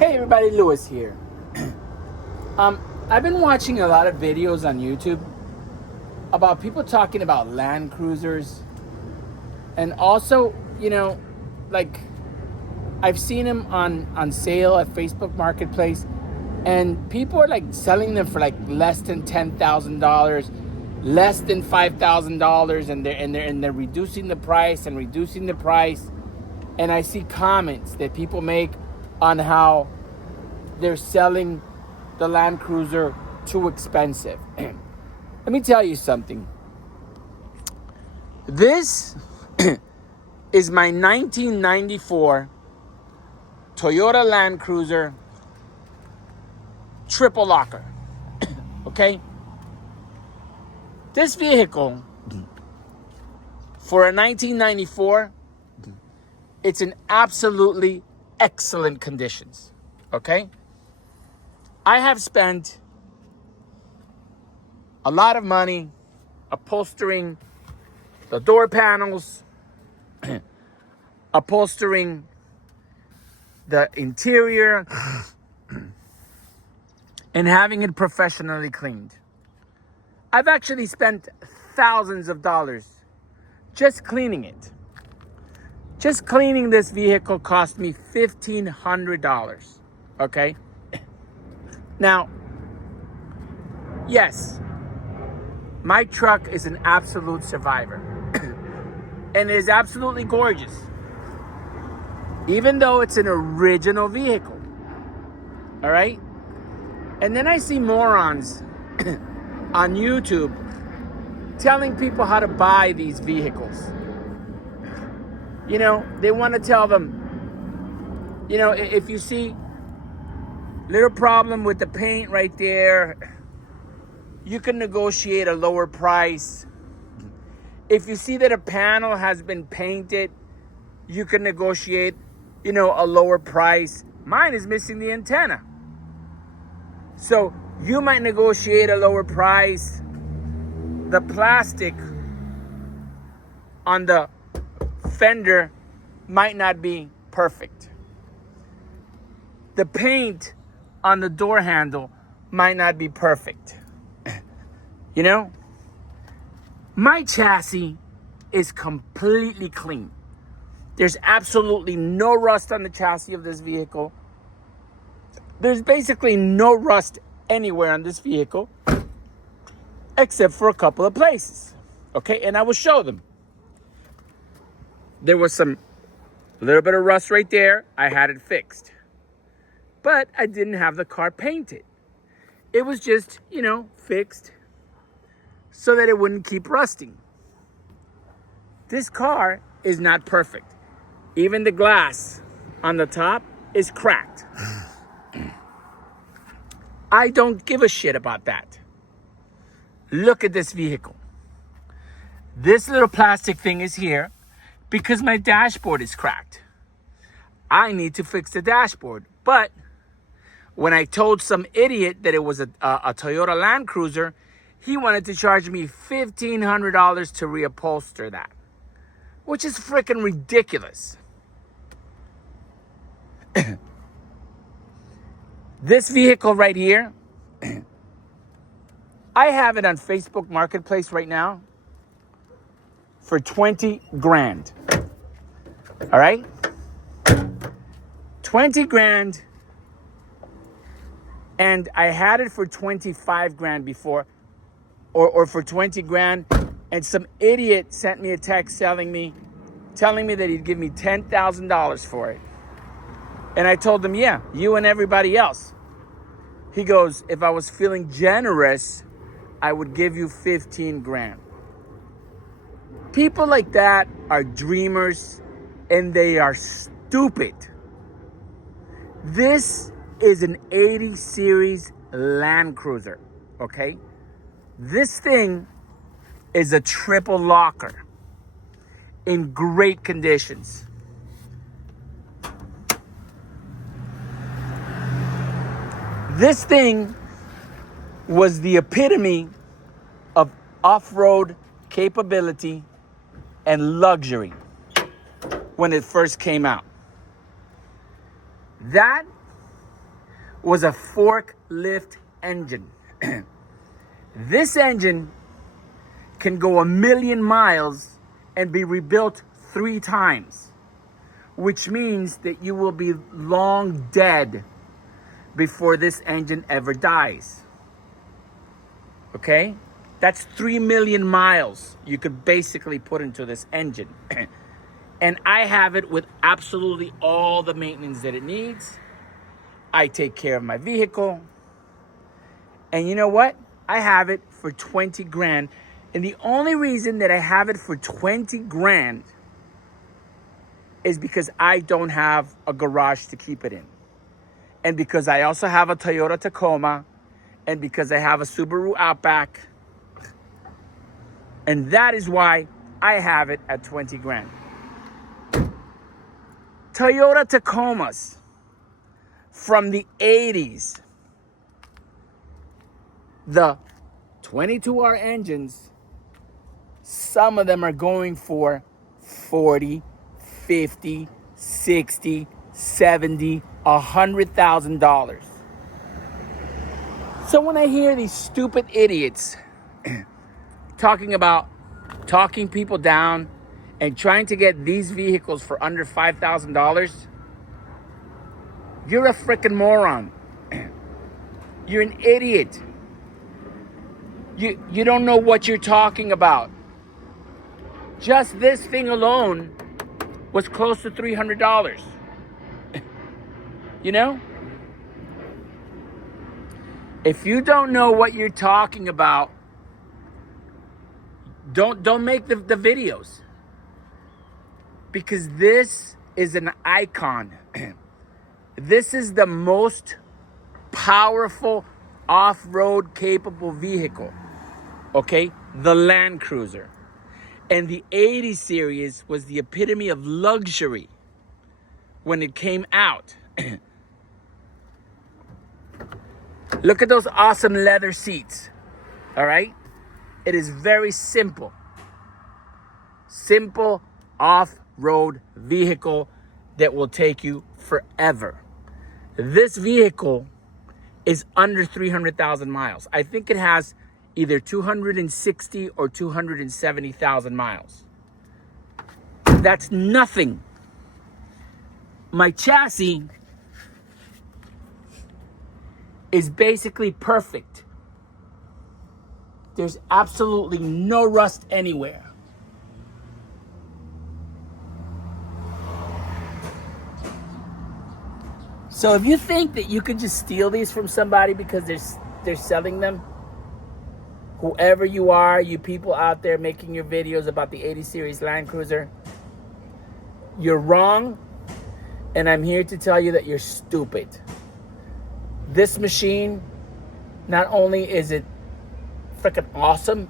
Hey everybody, Lewis here. I've been watching a lot of videos on YouTube about people talking about Land Cruisers, and also, like I've seen them on sale at Facebook Marketplace, and people are like selling them for like less than $10,000, less than $5,000, and they're reducing the price and reducing the price. And I see comments that people make on how they're selling the Land Cruiser too expensive. Let me tell you something. This is my 1994 Toyota Land Cruiser triple locker. Okay? This vehicle, for a 1994, it's in absolutely excellent conditions. Okay? I have spent a lot of money upholstering the door panels, upholstering the interior, and having it professionally cleaned. I've actually spent thousands of dollars just cleaning it. Just cleaning this vehicle cost me $1,500. Okay? Now, yes, my truck is an absolute survivor. And it is absolutely gorgeous. Even though it's an original vehicle. All right? And then I see morons on YouTube telling people how to buy these vehicles. They want to tell them, if you see little problem with the paint right there, you can negotiate a lower price. If you see that a panel has been painted, you can negotiate, a lower price. Mine is missing the antenna. So you might negotiate a lower price. The plastic on the fender might not be perfect. The paint on the door handle might not be perfect. My chassis is completely clean. There's absolutely no rust on the chassis of this vehicle. There's basically no rust anywhere on this vehicle except for a couple of places. Okay, and I will show them. There was a little bit of rust right there. I had it fixed. But I didn't have the car painted. It was just, fixed so that it wouldn't keep rusting. This car is not perfect. Even the glass on the top is cracked. I don't give a shit about that. Look at this vehicle. This little plastic thing is here because my dashboard is cracked. I need to fix the dashboard. But when I told some idiot that it was a Toyota Land Cruiser, he wanted to charge me $1,500 to reupholster that, which is freaking ridiculous. This vehicle right here, I have it on Facebook Marketplace right now for 20 grand. All right? 20 grand. And I had it for 25 grand before, or for 20 grand. And some idiot sent me a text telling me that he'd give me $10,000 for it. And I told him, yeah, you and everybody else. He goes, if I was feeling generous, I would give you 15 grand. People like that are dreamers, and they are stupid. This is an 80 series Land Cruiser, okay? This thing is a triple locker in great conditions. This thing was the epitome of off-road capability and luxury when it first came out. That was a forklift engine. This engine can go 1,000,000 miles and be rebuilt 3 times, which means that you will be long dead before this engine ever dies. Okay? That's 3,000,000 miles you could basically put into this engine. And I have it with absolutely all the maintenance that it needs. I take care of my vehicle. And you know what? I have it for 20 grand. And the only reason that I have it for 20 grand is because I don't have a garage to keep it in. And because I also have a Toyota Tacoma. And because I have a Subaru Outback. And that is why I have it at 20 grand. Toyota Tacomas from the 80s. The 22R engines, some of them are going for 40, 50, 60, 70, $100,000. So when I hear these stupid idiots talking people down and trying to get these vehicles for under $5,000, you're a freaking moron. You're an idiot. You don't know what you're talking about. Just this thing alone was close to $300. You know? If you don't know what you're talking about, don't make the videos. Because this is an icon. This is the most powerful off-road capable vehicle. Okay? The Land Cruiser. And the 80 series was the epitome of luxury when it came out. Look at those awesome leather seats. All right? It is very simple. Simple off-road vehicle that will take you forever. This vehicle is under 300,000 miles. I think it has either 260 or 270,000 miles. That's nothing. My chassis is basically perfect. There's absolutely no rust anywhere. So if you think that you could just steal these from somebody because they're selling them, whoever you are, you people out there making your videos about the 80 series Land Cruiser, you're wrong, and I'm here to tell you that you're stupid. This machine, not only is it freaking awesome,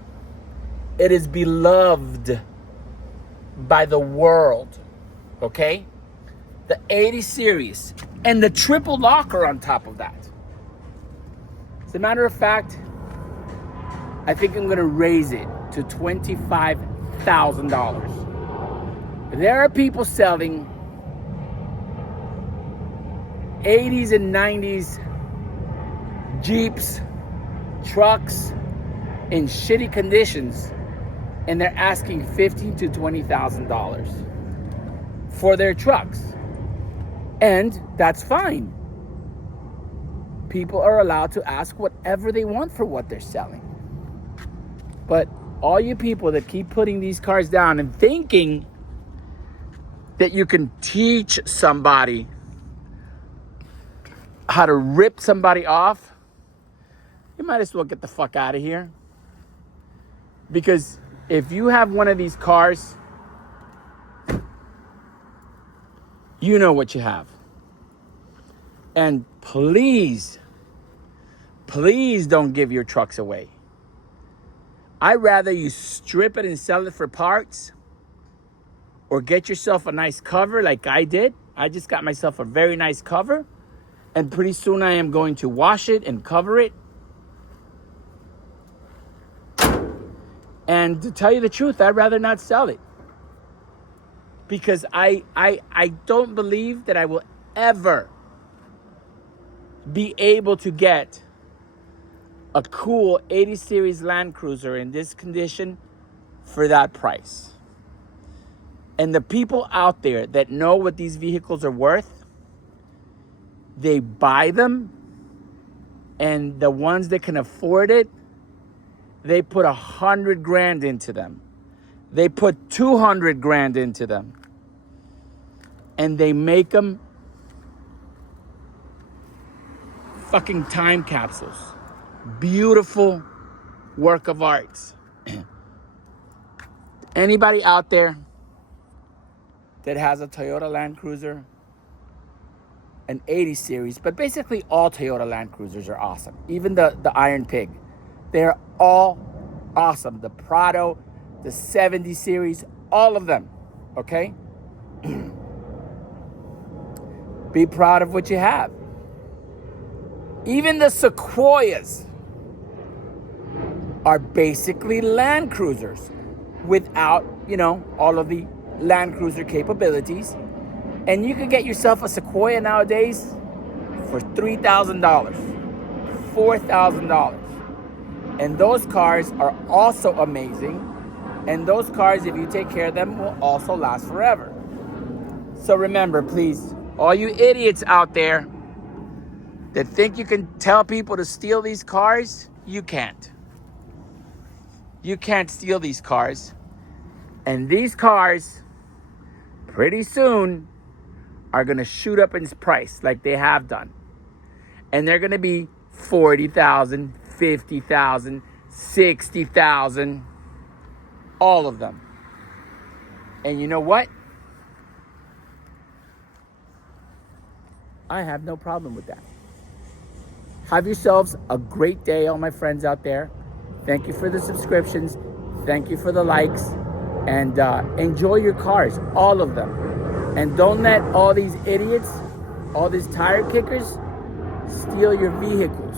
it is beloved by the world, okay? The 80 series, and the triple locker on top of that. As a matter of fact, I think I'm gonna raise it to $25,000. There are people selling 80s and 90s Jeeps, trucks in shitty conditions, and they're asking $15,000 to $20,000 for their trucks. And that's fine. People are allowed to ask whatever they want for what they're selling. But all you people that keep putting these cars down and thinking that you can teach somebody how to rip somebody off, you might as well get the fuck out of here. Because if you have one of these cars, you know what you have. And please don't give your trucks away. I'd rather you strip it and sell it for parts, or get yourself a nice cover like I did. I just got myself a very nice cover, and pretty soon I am going to wash it and cover it. And to tell you the truth, I'd rather not sell it. Because I don't believe that I will ever be able to get a cool 80 series Land Cruiser in this condition for that price. And the people out there that know what these vehicles are worth, they buy them, and the ones that can afford it, they put 100 grand into them. They put 200 grand into them. And they make them fucking time capsules. Beautiful work of art. Anybody out there that has a Toyota Land Cruiser, an 80 series, but basically all Toyota Land Cruisers are awesome. Even the Iron Pig. They're all awesome. The Prado, the 70 series, all of them, okay? Be proud of what you have. Even the Sequoias are basically Land Cruisers without, all of the Land Cruiser capabilities. And you can get yourself a Sequoia nowadays for $3,000, $4,000. And those cars are also amazing. And those cars, if you take care of them, will also last forever. So remember, please, all you idiots out there that think you can tell people to steal these cars, you can't. You can't steal these cars. And these cars, pretty soon, are going to shoot up in price like they have done. And they're going to be $40,000, $50,000, $60,000, all of them. And you know what? I have no problem with that. Have yourselves a great day, all my friends out there. Thank you for the subscriptions. Thank you for the likes. And enjoy your cars, all of them. And don't let all these idiots, all these tire kickers, steal your vehicles.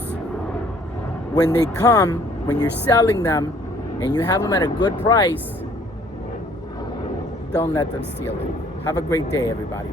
When they come, when you're selling them, and you have them at a good price, don't let them steal it. Have a great day, everybody.